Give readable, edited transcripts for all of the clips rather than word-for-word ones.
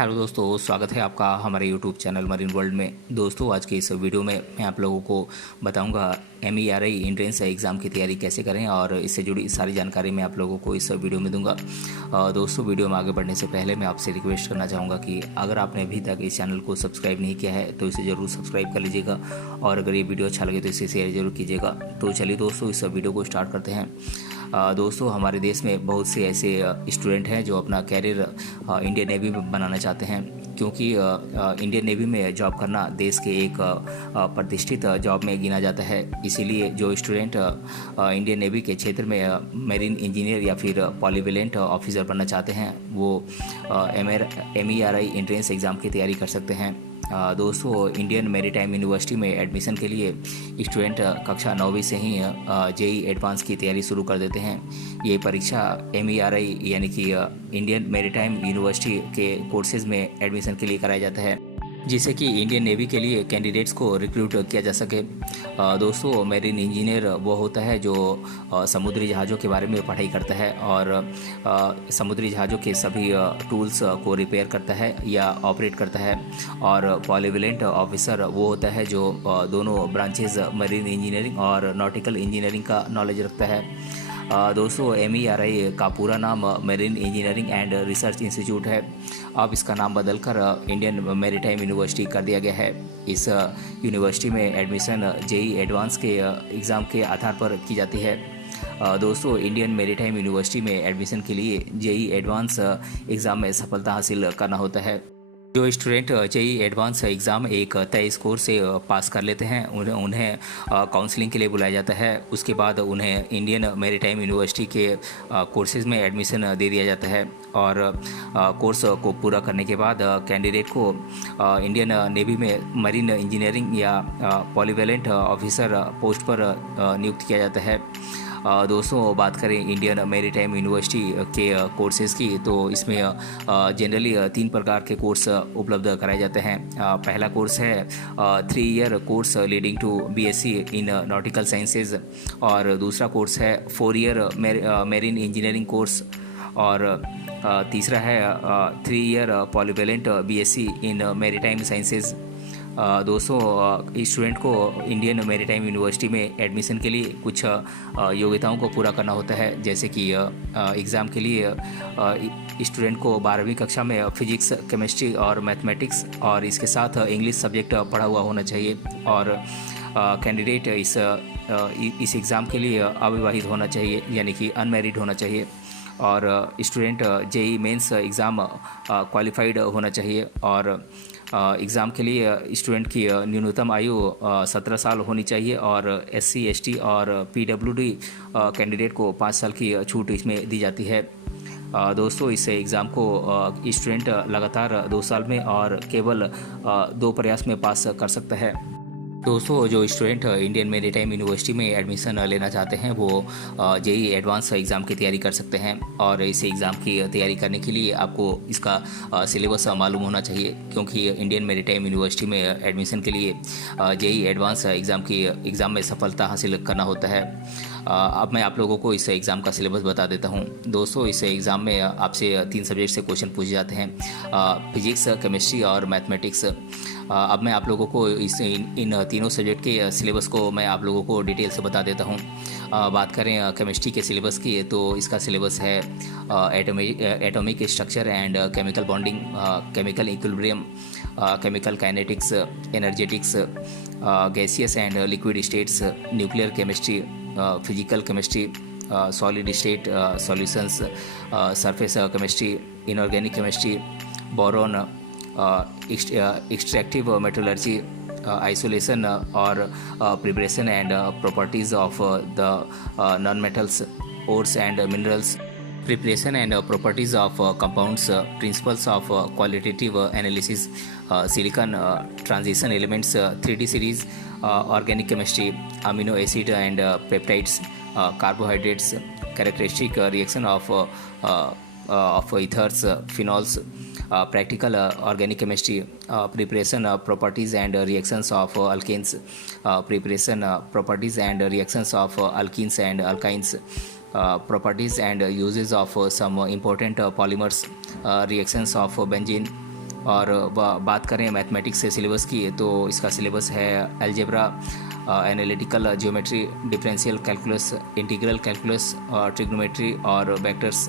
Hello दोस्तों, स्वागत है आपका हमारे यूट्यूब चैनल मरीन वर्ल्ड में। दोस्तों, आज के इस वीडियो में मैं आप लोगों को बताऊंगा MERI एंट्रेंस एग्ज़ाम की तैयारी कैसे करें और इससे जुड़ी सारी जानकारी मैं आप लोगों को इस वीडियो में दूंगा। दोस्तों, वीडियो में आगे बढ़ने से पहले मैं आपसे रिक्वेस्ट करना चाहूँगा कि अगर आपने अभी तक इस चैनल को सब्सक्राइब नहीं किया है तो इसे ज़रूर सब्सक्राइब कर लीजिएगा और अगर ये वीडियो अच्छा लगे तो इसे शेयर जरूर कीजिएगा। तो चलिए दोस्तों, इस वीडियो को स्टार्ट करते हैं। दोस्तों, हमारे देश में बहुत से ऐसे स्टूडेंट हैं जो अपना कैरियर इंडियन नेवी में बनाना चाहते हैं, क्योंकि इंडियन नेवी में जॉब करना देश के एक प्रतिष्ठित जॉब में गिना जाता है। इसीलिए जो स्टूडेंट इंडियन नेवी के क्षेत्र में मेरीन इंजीनियर या फिर पॉलीवेलेंट ऑफिसर बनना चाहते हैं वो MERI एंट्रेंस एग्ज़ाम की तैयारी कर सकते हैं। दोस्तों, इंडियन मैरीटाइम यूनिवर्सिटी में एडमिशन के लिए स्टूडेंट कक्षा 9वीं से ही JEE एडवांस की तैयारी शुरू कर देते हैं। ये परीक्षा MERI यानी कि इंडियन मैरीटाइम यूनिवर्सिटी के कोर्सेज में एडमिशन के लिए कराया जाता है, जिससे कि इंडियन नेवी के लिए कैंडिडेट्स को रिक्रूट किया जा सके। दोस्तों, मेरीन इंजीनियर वो होता है जो समुद्री जहाज़ों के बारे में पढ़ाई करता है और समुद्री जहाज़ों के सभी टूल्स को रिपेयर करता है या ऑपरेट करता है। और पॉलीवेलेंट ऑफिसर वो होता है जो दोनों ब्रांचेज मरीन इंजीनियरिंग और नॉटिकल इंजीनियरिंग का नॉलेज रखता है। दोस्तों, MERI का पूरा नाम marine engineering and research institute है। अब इसका नाम बदलकर इंडियन मैरीटाइम यूनिवर्सिटी कर दिया गया है। इस यूनिवर्सिटी में एडमिशन JEE एडवांस के एग्ज़ाम के आधार पर की जाती है। दोस्तों, इंडियन मैरीटाइम यूनिवर्सिटी में एडमिशन के लिए JEE एडवांस एग्ज़ाम में सफलता हासिल करना होता है। जो स्टूडेंट JEE एडवांस एग्ज़ाम एक तय स्कोर से पास कर लेते हैं उन्हें काउंसलिंग के लिए बुलाया जाता है। उसके बाद उन्हें इंडियन मैरीटाइम यूनिवर्सिटी के कोर्सेज में एडमिशन दे दिया जाता है और कोर्स को पूरा करने के बाद कैंडिडेट को इंडियन नेवी में मरीन इंजीनियरिंग या पॉलीवेलेंट ऑफिसर पोस्ट पर नियुक्त किया जाता है। दोस्तों, बात करें इंडियन मैरीटाइम यूनिवर्सिटी के कोर्सेज़ की तो इसमें जनरली 3 प्रकार के कोर्स उपलब्ध कराए जाते हैं। पहला कोर्स है 3 year course leading to BSc in nautical sciences और दूसरा कोर्स है 4 ईयर मेरीन इंजीनियरिंग कोर्स और तीसरा है 3 ईयर पॉलीवेलेंट BSc इन मैरीटाइम साइंसेज। दोस्तों, स्टूडेंट को इंडियन मैरीटाइम यूनिवर्सिटी में एडमिशन के लिए कुछ योग्यताओं को पूरा करना होता है, जैसे कि एग्ज़ाम के लिए स्टूडेंट को 12वीं कक्षा में फिजिक्स, केमिस्ट्री और मैथमेटिक्स और इसके साथ इंग्लिश सब्जेक्ट पढ़ा हुआ होना चाहिए और कैंडिडेट इस एग्ज़ाम के लिए अविवाहित होना चाहिए यानी कि अनमैरिड होना चाहिए और student JEE mains exam qualified होना चाहिए और एग्ज़ाम के लिए स्टूडेंट की न्यूनतम आयु 17 साल होनी चाहिए और SC ST और PWD कैंडिडेट को 5 साल की छूट इसमें दी जाती है। दोस्तों, इस एग्ज़ाम को स्टूडेंट लगातार 2 साल में और केवल 2 प्रयास में पास कर सकता है। दोस्तों, जो स्टूडेंट इंडियन मैरीटाइम यूनिवर्सिटी में एडमिशन लेना चाहते हैं वो JEE एडवांस एग्ज़ाम की तैयारी कर सकते हैं और इस एग्ज़ाम की तैयारी करने के लिए आपको इसका सिलेबस मालूम होना चाहिए, क्योंकि इंडियन मैरीटाइम यूनिवर्सिटी में एडमिशन के लिए JEE एडवांस एग्ज़ाम में सफलता हासिल करना होता है। अब मैं आप लोगों को इस एग्ज़ाम का सिलेबस बता देता हूँ। दोस्तों, इस एग्ज़ाम में आपसे 3 सब्जेक्ट से क्वेश्चन पूछे जाते हैं, फिजिक्स, केमिस्ट्री और मैथमेटिक्स। अब मैं आप लोगों को इन तीनों सब्जेक्ट के सिलेबस को मैं आप लोगों को डिटेल से बता देता हूँ। बात करें केमिस्ट्री के सिलेबस की तो इसका सिलेबस है atomic structure and chemical bonding, chemical equilibrium, chemical kinetics, energetics, gaseous and liquid states, nuclear chemistry, physical chemistry, solid state solutions, surface chemistry, inorganic chemistry, boron, extractive metallurgy, isolation or preparation and properties of the non-metals, ores and minerals, preparation and properties of compounds, principles of qualitative analysis, silicon transition elements, 3D series, organic chemistry, amino acid and peptides, carbohydrates, characteristic reaction of ethers, phenols, practical organic chemistry, preparation properties and reactions of alkanes, preparation properties and reactions of alkenes and alkynes, properties and uses of some important polymers, reactions of benzene, और बात करें mathematics से syllabus की, तो इसका syllabus है algebra, analytical geometry, differential calculus, integral calculus, trigonometry और vectors.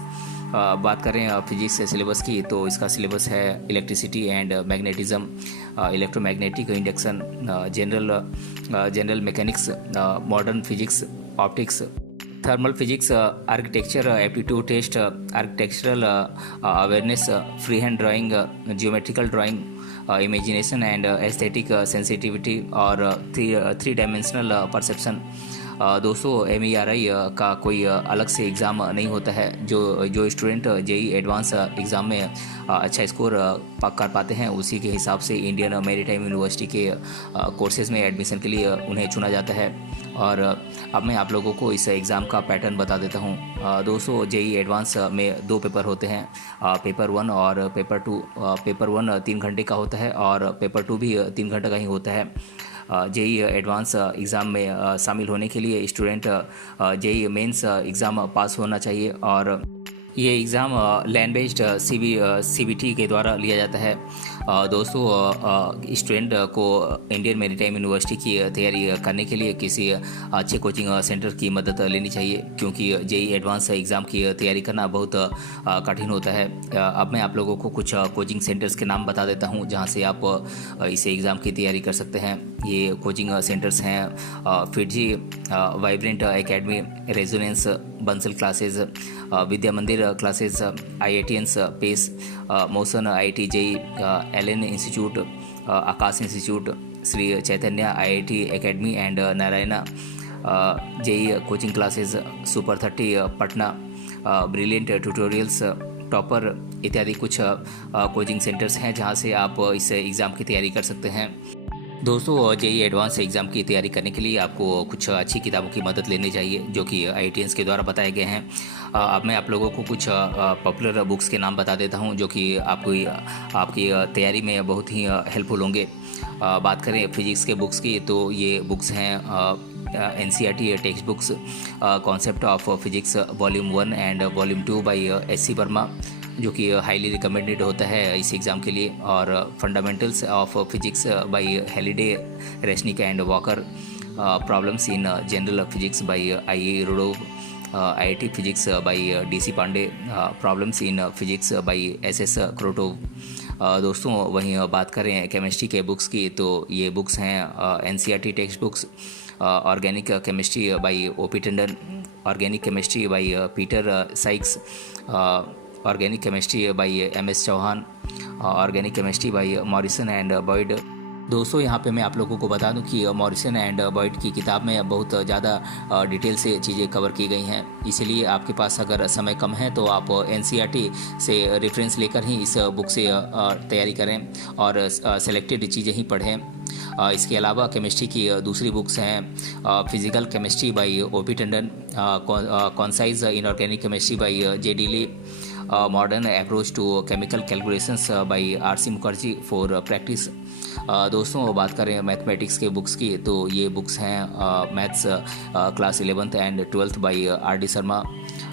बात करें फिजिक्स से सिलेबस की, तो इसका सिलेबस है electricity and magnetism, electromagnetic induction, general mechanics, modern physics, optics, thermal physics, architecture aptitude test, architectural awareness, free hand drawing, geometrical drawing, imagination and aesthetic sensitivity और three dimensional perception. दोस्तों MERI का कोई अलग से exam नहीं होता है। जो स्टूडेंट JEE एडवांस एग्ज़ाम में अच्छा स्कोर कर पाते हैं, उसी के हिसाब से इंडियन मैरीटाइम यूनिवर्सिटी के कोर्सेज़ में एडमिशन के लिए उन्हें चुना जाता है। और अब मैं आप लोगों को इस एग्ज़ाम का पैटर्न बता देता हूँ। दोस्तों JEE एडवांस में 2 पेपर होते हैं, पेपर 1 और पेपर 2। पेपर 1 3 घंटे का होता है और पेपर 2 भी 3 घंटे का ही होता है। JEE एडवांस एग्ज़ाम में शामिल होने के लिए student JEE mains exam pass होना चाहिए और ये एग्ज़ाम लैंड बेस्ड CBT के द्वारा लिया जाता है। दोस्तों स्टूडेंट को इंडियन मैरीटाइम यूनिवर्सिटी की तैयारी करने के लिए किसी अच्छे कोचिंग सेंटर की मदद लेनी चाहिए, क्योंकि JEE एडवांस एग्ज़ाम की तैयारी करना बहुत कठिन होता है। अब मैं आप लोगों को कुछ कोचिंग सेंटर्स के नाम बता देता हूं, जहां से आप इस एग्ज़ाम की तैयारी कर सकते हैं। ये कोचिंग सेंटर्स हैं FIITJEE Vibrant Academy, Resonance, Bansal Classes, Vidya Mandir Classes, IITians Pace, Motion IIT JEE, LN Institute, Aakash Institute, Sri Chaitanya IIT Academy and Narayana JEE coaching classes, Super 30 Patna, Brilliant Tutorials, Topper इत्यादि कुछ कोचिंग सेंटर्स हैं जहां से आप इस एग्ज़ाम की तैयारी कर सकते हैं। दोस्तों JEE एडवांस एग्ज़ाम की तैयारी करने के लिए आपको कुछ अच्छी किताबों की मदद लेनी चाहिए, जो कि IITians के द्वारा बताए गए हैं। अब मैं आप लोगों को कुछ पॉपुलर बुक्स के नाम बता देता हूं, जो कि आपकी तैयारी में बहुत ही हेल्पफुल होंगे। बात करें फिजिक्स के बुक्स की, तो ये बुक्स हैं NCERT text books, concept of physics volume 1 and volume 2 by SC Verma, जो कि हाईली रिकमेंडेड होता है इस एग्ज़ाम के लिए, और fundamentals of physics by Halliday, Resnick and Walker, problems in general physics by IE Irodov, IIT physics by DC Pandey, problems in physics by SS Krotov. दोस्तों वहीं बात करें केमिस्ट्री के बुक्स की, तो ये बुक्स हैं NCERT text books, organic chemistry by OP Tandon, organic chemistry by Peter Sykes, organic chemistry by MS Chauhan, organic chemistry by Morrison and Boyd. दोस्तों यहाँ पे मैं आप लोगों को बता दूं कि मॉरिसन एंड बॉयड की किताब में बहुत ज़्यादा डिटेल से चीज़ें कवर की गई हैं, इसलिए आपके पास अगर समय कम है तो आप NCERT से रेफरेंस लेकर ही इस बुक से तैयारी करें और सेलेक्टेड चीज़ें ही पढ़ें। इसके अलावा केमिस्ट्री की दूसरी बुक्स हैं physical chemistry by OP Tandon, concise inorganic chemistry by J.D. Lee, modern approach to chemical calculations by R.C. Mukherjee for practice. दोस्तों बात करें मैथमेटिक्स के बुक्स की, तो ये बुक्स हैं maths class 11th and 12th by R.D. Sharma,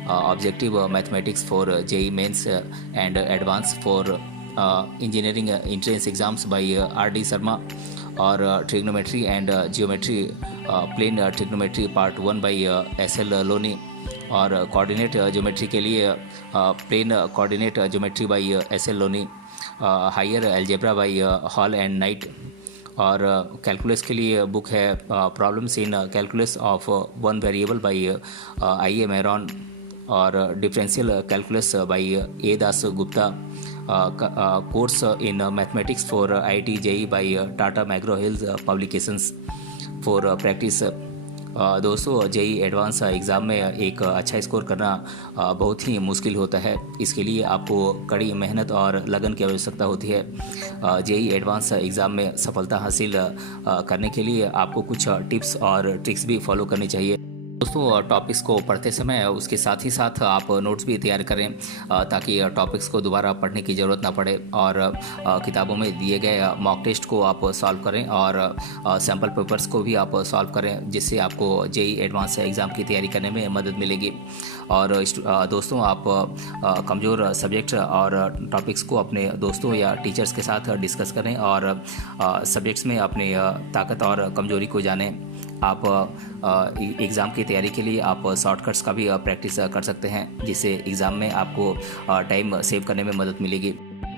objective mathematics for JEE mains and advance for engineering entrance exams by R.D. Sharma, और trigonometry and geometry, plane trigonometry part 1 by SL Loney, और coordinate geometry के लिए plane coordinate geometry by SL Loney, higher algebra by Hall and Knight, और calculus के लिए book है problems in calculus of one variable by I.A. Maron, और differential calculus by A. Das Gupta, course in mathematics for IIT JEE by Tata मैग्रो hills publications for practice. दोस्तों JEE advance exam में एक अच्छा score करना बहुत ही मुश्किल होता है, इसके लिए आपको कड़ी मेहनत और लगन की आवश्यकता होती है। JEE एडवांस एग्ज़ाम में सफलता हासिल करने के लिए आपको कुछ टिप्स और ट्रिक्स भी फॉलो करनी चाहिए। दोस्तों टॉपिक्स को पढ़ते समय उसके साथ ही साथ आप नोट्स भी तैयार करें ताकि टॉपिक्स को दोबारा पढ़ने की ज़रूरत ना पड़े। और किताबों में दिए गए मॉक टेस्ट को आप सॉल्व करें और सैम्पल पेपर्स को भी आप सॉल्व करें, जिससे आपको जेई एडवांस एग्ज़ाम की तैयारी करने में मदद मिलेगी। और दोस्तों आप कमज़ोर सब्जेक्ट और टॉपिक्स को अपने दोस्तों या टीचर्स के साथ डिस्कस करें और सब्जेक्ट्स में अपने ताकत और कमज़ोरी को जानें। आप एग्ज़ाम की तैयारी के लिए आप शॉर्टकट्स का भी प्रैक्टिस कर सकते हैं, जिससे एग्ज़ाम में आपको टाइम सेव करने में मदद मिलेगी।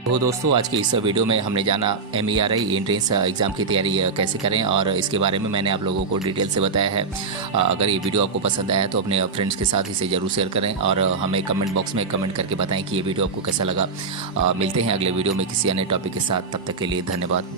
तो दोस्तों आज की इस वीडियो में हमने जाना MERI एंट्रेंस एग्ज़ाम की तैयारी कैसे करें, और इसके बारे में मैंने आप लोगों को डिटेल से बताया है। अगर ये वीडियो आपको पसंद आया तो अपने फ्रेंड्स के साथ इसे ज़रूर शेयर करें और हमें कमेंट बॉक्स में कमेंट करके बताएं कि ये वीडियो आपको कैसा लगा। मिलते हैं अगले वीडियो में किसी अन्य टॉपिक के साथ, तब तक के लिए धन्यवाद।